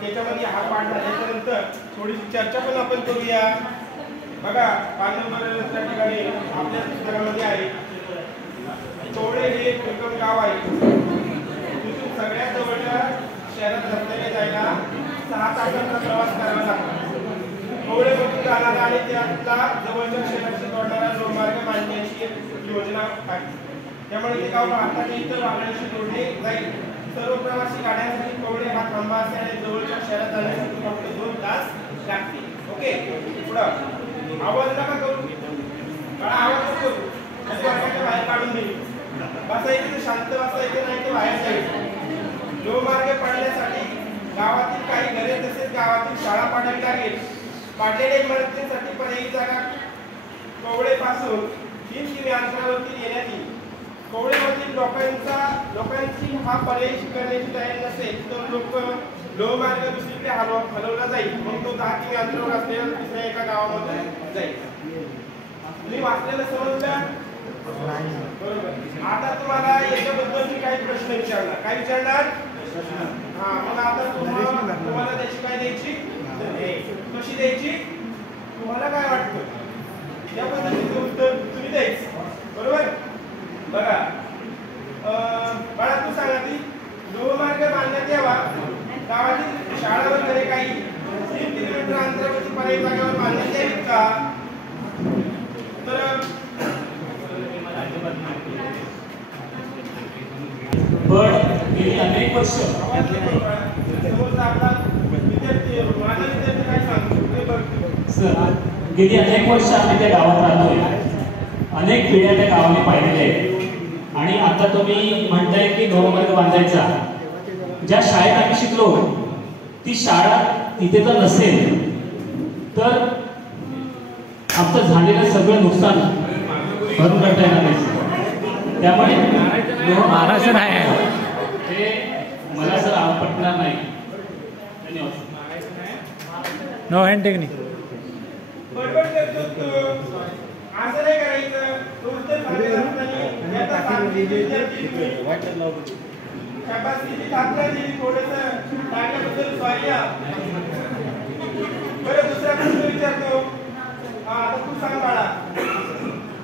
त्याच्यामध्ये हा पाठ झाल्यानंतर थोडीशी चर्चा पण आपण करूया. बघा 5 नंबर त्या ठिकाणी आपल्या पुस्तकामध्ये आहे कवळे हे एक दुर्गम गाव आहे. तिथून सगळ्यात जवळच्या शहरात रस्त्याने जायला 6 तासांचा प्रवास करावा लागतो. कवळेमधून जाणारा आणि त्यातला जवळच्या शहराशी जोडणारा लोहमार्ग बांधण्याची योजना आहे. त्यामुळे ते गाव भारताच्या इतर भागांशी जोडले जाईल. सर्व प्रवासी गाड्यांसाठी कवळे हा थांबा असल्याने जवळच्या शहरात जाण्यासाठी फक्त 2 तास लागतील. ओके, पुढं आवाज नका करू, आवाज करू बाहेर काढून देईल. बसायचं तर शांत बसायचं, नाही तर बाहेर जायचं. लोहमार्ग पाडण्यासाठी गावातील काही घरे तसेच गावातील शाळा पाडावी लागेल. पाडलेल्या इमारतींसाठी पर्यायी जागा कवळेपासून 3 किमी अंतरावरती येण्यात येईल. कवळेमधील लोकांची हा पर्याय स्वीकारण्याची तयारी नसेल तर लोहमार्ग दुसरीकडे हलवला जाईल. मग तो 10 किमी अंतरावर असलेल्या दुसऱ्या एका गावामध्ये जाईल. तुम्ही वाचलेलं समजलं बरोबर. आता तुम्हाला याच्याबद्दल मी काही प्रश्न विचारणार. काय विचारणार? हा, मग आता तुम्हाला त्याची काय द्यायची, कशी द्यायची, तुम्हाला काय वाटतं या पद्धतीचं उत्तर तुम्ही द्यायचं. बरोबर. बघा बाळा, तू सांगा ती लोहमार्ग बांधण्यात यावा. गावातील शाळा वगैरे काही 3 किलोमीटर अंतरावरती पर्यायी जागेवर बांधण्यात यावीत का? तर पण गेली अनेक वर्ष आपला विद्यार्थी, माझा विद्यार्थी काय सांगतो सर, गेली अनेक वर्ष आम्ही त्या गावात राहतोय. अनेक पिढ्या त्या गावाने पाहिलेल्या आहेत. आणि आता तुम्ही म्हणताय की लोहमार्ग बांधायचा. ज्या शाळेत आम्ही शिकलो ती शाळा तिथे जर नसेल तर आमचं झालेलं सगळं नुकसान भरून काढता येणार नाही. त्यामुळे महाराष्ट्र नाही हे मला सर आवडणार नाही. धन्यवाद. No hand technique. बरोबर करतो तू. असं नाही करायचं. बरं, दुसरा प्रश्न विचारतो. आता तू सांग बाळा,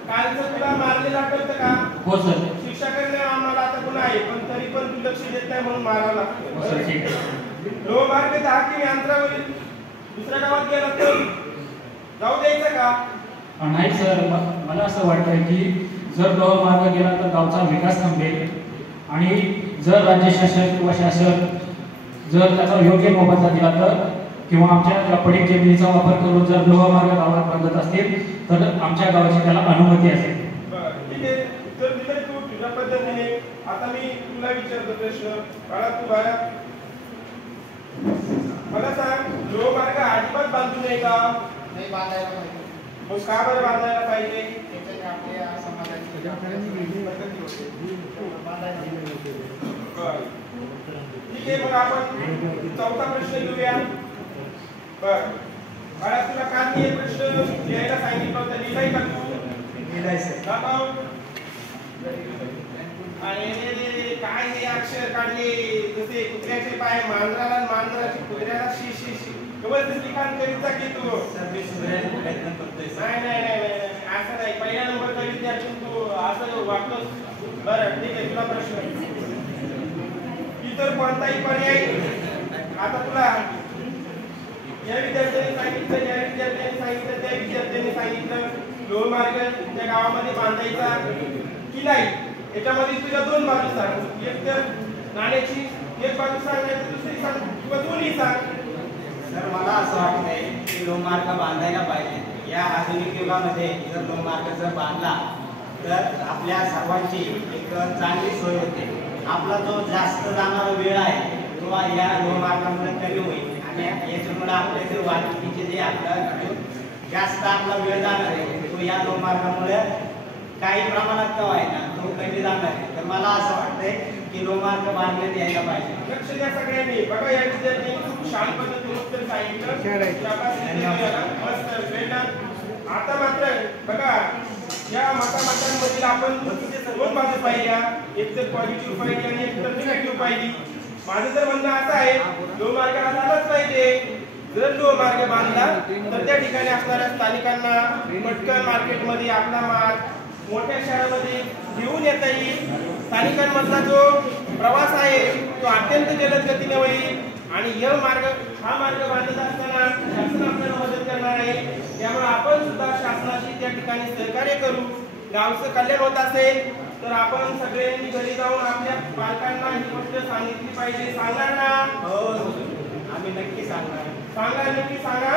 कालचं तुला मारलेलं आठवतं का? हो सर. शिक्षकांनी आम्हाला आता गुन्हा आहे पण तरी पण तू लक्ष देत नाही म्हणून मारावं लागतं. लोहमार्ग 10 किमी अंतरावरील दुसऱ्या गावात गेला तर जाऊ द्यायचं का? नाही सर, मला असं वाटतंय की जर लोहमार्ग गेला तर गावचा विकास थांबेल. आणि जर राज्य शासन किंवा शासन जर त्याचा योग्य मोबदला दिला तर, किंवा आमच्या पडीक जमिनीचा वापर करून जर लोहमार्ग गावात बांधत असतील तर आमच्या गावाची त्याला अनुमती असेल. ठीक आहे. तर दिले तू तुझ्या पद्धतीने. आता मी तुला विचारतो प्रश्न. बाळा, तू बाळा मला सांग, लोहमार्ग अजिबात बांधू नये का? नाही, बांधायला पाहिजे. मग का बरं बांधायला पाहिजे? आपल्या समाजाची ठीक आहे. मग आपण 4था प्रश्न घेऊया. बर बाळा, तुला काल मी एक प्रश्न लिहायला सांगितलं होतं, लिहिलाय का तू? लिहिलाय सर. आणि काय हे अक्षर काढले जसे कुत्र्याचे पाय मांजराला, मांजराची कुत्र्याला शी शी शी. लिखाण करीत जा की तू. नाही, असं नाही. पहिल्या नंबरचा विद्यार्थी तू असं वागतोस. बरं, ठीक आहे. तुला प्रश्न, इतर कोणताही पर्याय. आता तुला या विद्यार्थ्यांनी सांगितलं, या विद्यार्थ्यांनी सांगितलं, त्या विद्यार्थ्यांनी सांगितलं लोहमार्ग त्या गावामध्ये बांधायचा की नाही. याच्यामध्ये तुझ्या 2 बाजू सांग. एक तर नाण्याची एक बाजू सांगायची, दुसरी सांग किंवा दोन्ही सांग. सर, मला असं वाटतंय की लोहमार्ग बांधायला पाहिजे. या आधुनिक युगामध्ये जर लोहमार्ग जर बांधला तर आपल्या सर्वांची एक चांगली सोय होते. आपला जो जास्त जाणारा वेळ आहे तो या लोहमार्गामुळे कमी होईल. आणि याच्यामुळे आपल्या जे वाहतुकीचे जे आपला जास्त आपला वेळ जाणार आहे तो या लोहमार्गामुळे काही प्रमाणात का व्हायना तो कमी जाणार आहे. तर मला असं वाटतंय की नो मार्क बांधण्यात यायला पाहिजे. लक्ष द्या सगळ्यांनी. बघा या विद्यार्थ्यांनी खूप छान पद्धतीने उत्तर सांगितलं. मस्त, वेल डन. आता मात्र बघा या मतामतांमधील आपण दोन बाजू पाहिल्या, एक तर पॉझिटिव्ह पाहिली आणि एक तर निगेटिव्ह पाहिली. माझं तर म्हणणं असं आहे नो मार्ग आलाच पाहिजे. जर नो मार्ग बांधला तर त्या ठिकाणी असणाऱ्या स्थानिकांना पटकन मार्केटमध्ये आपला माल मोठ्या शहरामध्ये घेऊन येता येईल. स्थानिकांमधला जो प्रवास आहे तो अत्यंत जलद गतीने होईल आणि हा मार्ग बांधत असताना शासन आपल्याला मदत करणार आहे. त्यामुळे आपण सुद्धा शासनाशी त्या ठिकाणी सहकार्य करू. गावचं कल्याण होत असेल तर आपण सगळ्यांनी घरी जाऊन आपल्या बालकांना ही गोष्ट सांगितली पाहिजे. सांगणार ना? हो, आम्ही नक्की सांगणार. नक्की सांगा.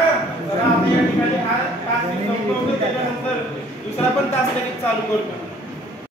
तर आता या ठिकाणी हा तास संपवतो, त्याच्यानंतर दुसरा पण तास लगेच चालू करतो.